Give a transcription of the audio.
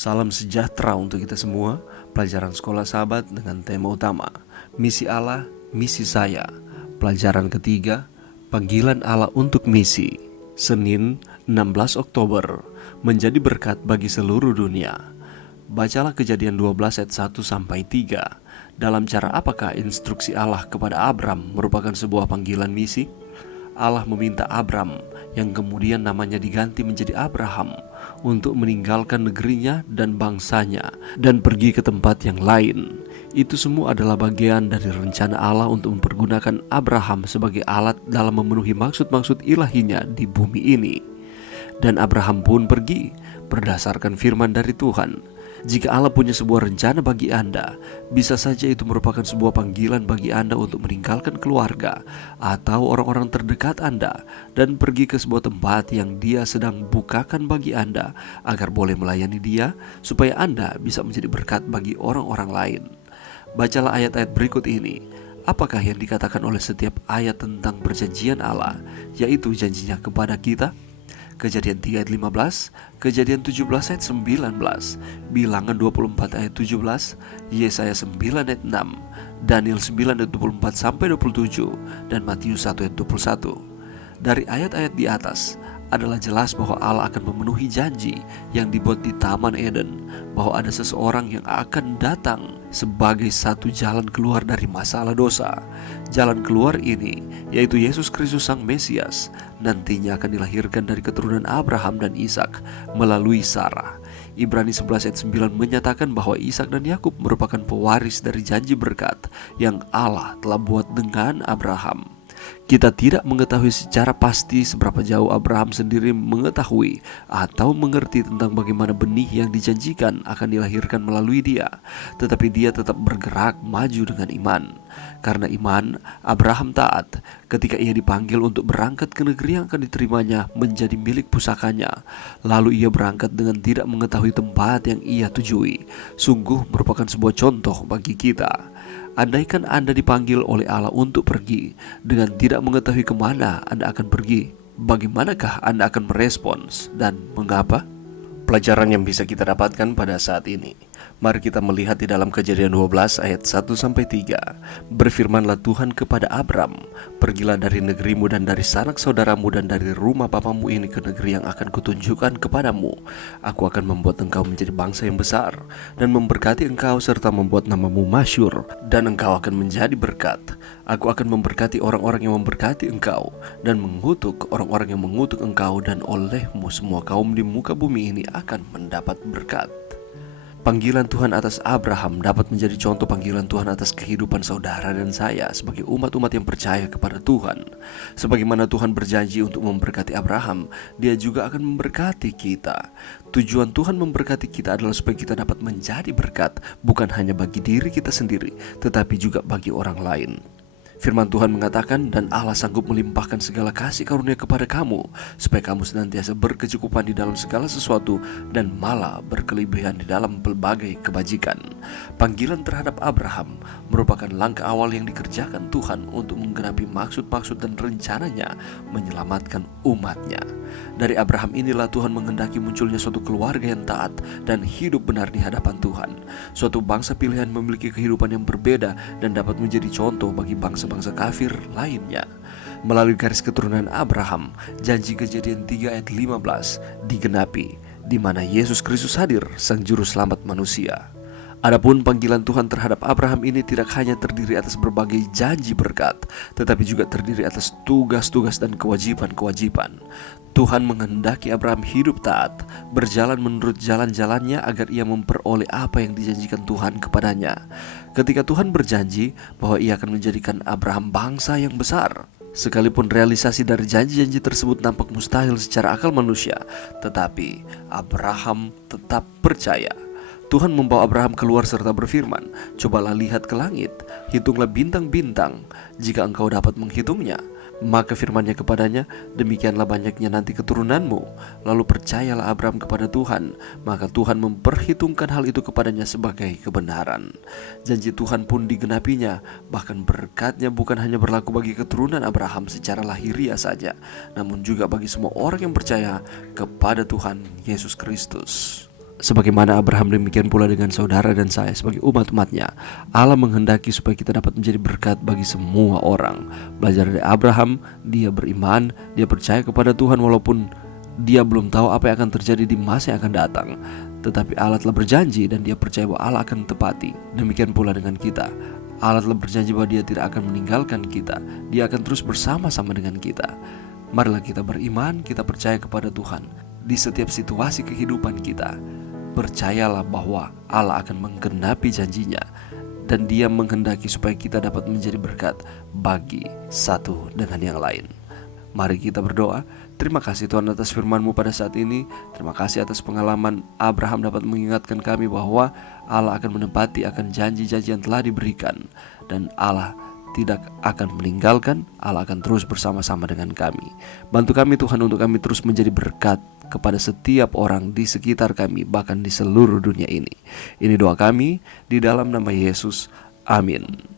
Salam sejahtera untuk kita semua. Pelajaran sekolah sahabat dengan tema utama Misi Allah, Misi Saya. Pelajaran ketiga, Panggilan Allah untuk Misi. Senin 16 Oktober, menjadi berkat bagi seluruh dunia. Bacalah Kejadian 12 ayat 1-3. Dalam cara apakah instruksi Allah kepada Abram merupakan sebuah panggilan misi? Allah meminta Abram, yang kemudian namanya diganti menjadi Abraham, untuk meninggalkan negerinya dan bangsanya dan pergi ke tempat yang lain. Itu semua adalah bagian dari rencana Allah untuk mempergunakan Abraham sebagai alat dalam memenuhi maksud-maksud ilahinya di bumi ini. Dan Abraham pun pergi berdasarkan firman dari Tuhan. Jika Allah punya sebuah rencana bagi Anda, bisa saja itu merupakan sebuah panggilan bagi Anda untuk meninggalkan keluarga atau orang-orang terdekat Anda dan pergi ke sebuah tempat yang Dia sedang bukakan bagi Anda agar boleh melayani Dia, supaya Anda bisa menjadi berkat bagi orang-orang lain. Bacalah ayat-ayat berikut ini. Apakah yang dikatakan oleh setiap ayat tentang perjanjian Allah, yaitu janjinya kepada kita? Kejadian 3 ayat 15, Kejadian 17 ayat 19, Bilangan 24 ayat 17, Yesaya 9 ayat 6, Daniel 9 ayat 24-27, dan Matius 1 ayat 21. Dari ayat-ayat di atas adalah jelas bahwa Allah akan memenuhi janji yang dibuat di Taman Eden, bahwa ada seseorang yang akan datang sebagai satu jalan keluar dari masalah dosa. Jalan keluar ini, yaitu Yesus Kristus Sang Mesias, nantinya akan dilahirkan dari keturunan Abraham dan Ishak melalui Sarah. Ibrani 11 ayat 9 menyatakan bahwa Ishak dan Yakub merupakan pewaris dari janji berkat yang Allah telah buat dengan Abraham. Kita tidak mengetahui secara pasti seberapa jauh Abraham sendiri mengetahui atau mengerti tentang bagaimana benih yang dijanjikan akan dilahirkan melalui dia. Tetapi dia tetap bergerak maju dengan iman. Karena iman, Abraham taat ketika ia dipanggil untuk berangkat ke negeri yang akan diterimanya menjadi milik pusakanya. Lalu ia berangkat dengan tidak mengetahui tempat yang ia tujui. Sungguh merupakan sebuah contoh bagi kita. Andaikan Anda dipanggil oleh Allah untuk pergi dengan tidak mengetahui kemana Anda akan pergi, bagaimanakah Anda akan merespons dan mengapa? Pelajaran yang bisa kita dapatkan pada saat ini, mari kita melihat di dalam Kejadian 12 ayat 1-3. Berfirmanlah Tuhan kepada Abram, pergilah dari negerimu dan dari sanak saudaramu dan dari rumah bapamu ini ke negeri yang akan kutunjukkan kepadamu. Aku akan membuat engkau menjadi bangsa yang besar dan memberkati engkau serta membuat namamu masyhur, dan engkau akan menjadi berkat. Aku akan memberkati orang-orang yang memberkati engkau dan mengutuk orang-orang yang mengutuk engkau, dan olehmu semua kaum di muka bumi ini akan mendapat berkat. Panggilan Tuhan atas Abraham dapat menjadi contoh panggilan Tuhan atas kehidupan saudara dan saya sebagai umat-umat yang percaya kepada Tuhan. Sebagaimana Tuhan berjanji untuk memberkati Abraham, Dia juga akan memberkati kita. Tujuan Tuhan memberkati kita adalah supaya kita dapat menjadi berkat, bukan hanya bagi diri kita sendiri, tetapi juga bagi orang lain. Firman Tuhan mengatakan, dan Allah sanggup melimpahkan segala kasih karunia kepada kamu, supaya kamu senantiasa berkecukupan di dalam segala sesuatu dan malah berkelebihan di dalam pelbagai kebajikan. Panggilan terhadap Abraham merupakan langkah awal yang dikerjakan Tuhan untuk menggenapi maksud-maksud dan rencananya menyelamatkan umatnya. Dari Abraham inilah Tuhan menghendaki munculnya suatu keluarga yang taat dan hidup benar di hadapan Tuhan. Suatu bangsa pilihan memiliki kehidupan yang berbeda dan dapat menjadi contoh bagi bangsa kafir lainnya. Melalui garis keturunan Abraham, janji Kejadian 3 ayat 15 digenapi, di mana Yesus Kristus hadir, sang juru selamat manusia. Adapun panggilan Tuhan terhadap Abraham ini tidak hanya terdiri atas berbagai janji berkat, tetapi juga terdiri atas tugas-tugas dan kewajiban-kewajiban. Tuhan menghendaki Abraham hidup taat, berjalan menurut jalan-jalannya agar ia memperoleh apa yang dijanjikan Tuhan kepadanya. Ketika Tuhan berjanji bahwa ia akan menjadikan Abraham bangsa yang besar, sekalipun realisasi dari janji-janji tersebut nampak mustahil secara akal manusia, tetapi Abraham tetap percaya. Tuhan membawa Abraham keluar serta berfirman, "Cobalah lihat ke langit, hitunglah bintang-bintang, jika engkau dapat menghitungnya." Maka firman-Nya kepadanya, "Demikianlah banyaknya nanti keturunanmu." Lalu percayalah Abraham kepada Tuhan, maka Tuhan memperhitungkan hal itu kepadanya sebagai kebenaran. Janji Tuhan pun digenapinya, bahkan berkat-Nya bukan hanya berlaku bagi keturunan Abraham secara lahiriah saja, namun juga bagi semua orang yang percaya kepada Tuhan Yesus Kristus. Sebagaimana Abraham, demikian pula dengan saudara dan saya sebagai umat-umatnya. Allah menghendaki supaya kita dapat menjadi berkat bagi semua orang. Belajar dari Abraham, dia beriman, dia percaya kepada Tuhan walaupun dia belum tahu apa yang akan terjadi di masa yang akan datang. Tetapi Allah telah berjanji dan dia percaya bahwa Allah akan tepati. Demikian pula dengan kita. Allah telah berjanji bahwa dia tidak akan meninggalkan kita. Dia akan terus bersama-sama dengan kita. Marilah kita beriman, kita percaya kepada Tuhan di setiap situasi kehidupan kita. Percayalah bahwa Allah akan menggenapi janjinya, dan dia menghendaki supaya kita dapat menjadi berkat bagi satu dengan yang lain. Mari kita berdoa. Terima kasih Tuhan atas firman-Mu pada saat ini. Terima kasih atas pengalaman Abraham dapat mengingatkan kami bahwa Allah akan menepati akan janji-janji yang telah diberikan. Dan Allah tidak akan meninggalkan, Allah akan terus bersama-sama dengan kami. Bantu kami Tuhan untuk kami terus menjadi berkat kepada setiap orang di sekitar kami, bahkan di seluruh dunia ini. Ini doa kami di dalam nama Yesus. Amin.